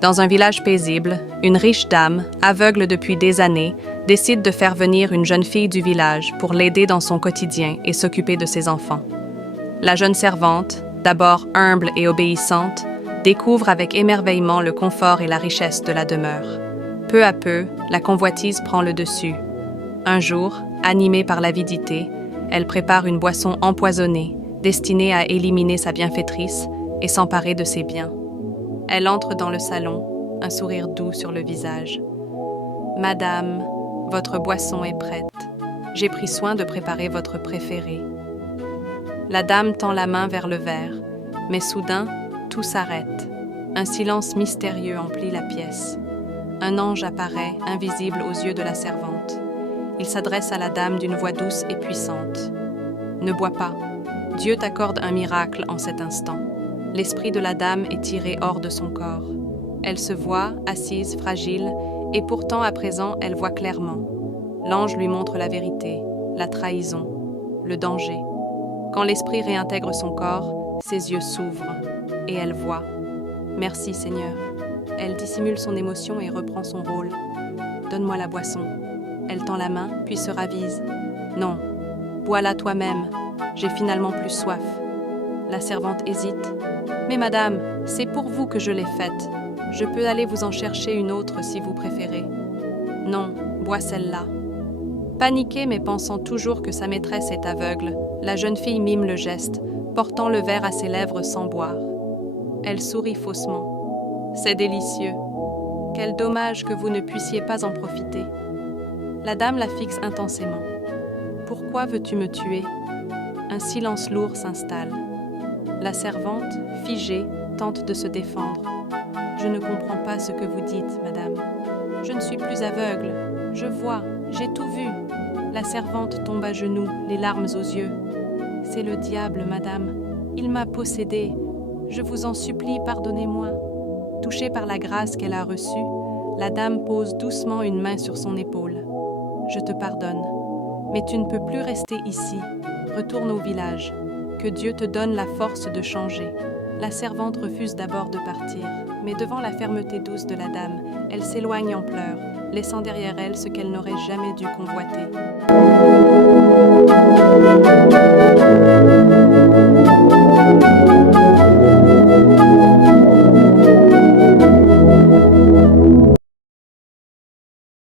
Dans un village paisible, une riche dame, aveugle depuis des années, décide de faire venir une jeune fille du village pour l'aider dans son quotidien et s'occuper de ses enfants. La jeune servante, d'abord humble et obéissante, découvre avec émerveillement le confort et la richesse de la demeure. Peu à peu, la convoitise prend le dessus. Un jour, animée par l'avidité, elle prépare une boisson empoisonnée, destinée à éliminer sa bienfaitrice et s'emparer de ses biens. Elle entre dans le salon, un sourire doux sur le visage. « Madame, votre boisson est prête. J'ai pris soin de préparer votre préféré. » La dame tend la main vers le verre, mais soudain, tout s'arrête. Un silence mystérieux emplit la pièce. Un ange apparaît, invisible aux yeux de la servante. Il s'adresse à la dame d'une voix douce et puissante. « Ne bois pas. Dieu t'accorde un miracle en cet instant. » L'esprit de la dame est tiré hors de son corps. Elle se voit, assise, fragile, et pourtant à présent elle voit clairement. L'ange lui montre la vérité, la trahison, le danger. Quand l'esprit réintègre son corps, ses yeux s'ouvrent, et elle voit. « Merci Seigneur. » Elle dissimule son émotion et reprend son rôle. « Donne-moi la boisson. » Elle tend la main, puis se ravise. « Non, bois-la toi-même. J'ai finalement plus soif. » La servante hésite. « Mais madame, c'est pour vous que je l'ai faite. Je peux aller vous en chercher une autre si vous préférez. »« Non, bois celle-là. » Paniquée mais pensant toujours que sa maîtresse est aveugle, la jeune fille mime le geste, portant le verre à ses lèvres sans boire. Elle sourit faussement. « C'est délicieux. Quel dommage que vous ne puissiez pas en profiter. » La dame la fixe intensément. « Pourquoi veux-tu me tuer ?» Un silence lourd s'installe. La servante, figée, tente de se défendre. « Je ne comprends pas ce que vous dites, madame. Je ne suis plus aveugle. Je vois, j'ai tout vu. » La servante tombe à genoux, les larmes aux yeux. « C'est le diable, madame. Il m'a possédée. Je vous en supplie, pardonnez-moi. » Touchée par la grâce qu'elle a reçue, la dame pose doucement une main sur son épaule. « Je te pardonne. Mais tu ne peux plus rester ici. Retourne au village. Que Dieu te donne la force de changer. » La servante refuse d'abord de partir, mais devant la fermeté douce de la dame, elle s'éloigne en pleurs, laissant derrière elle ce qu'elle n'aurait jamais dû convoiter.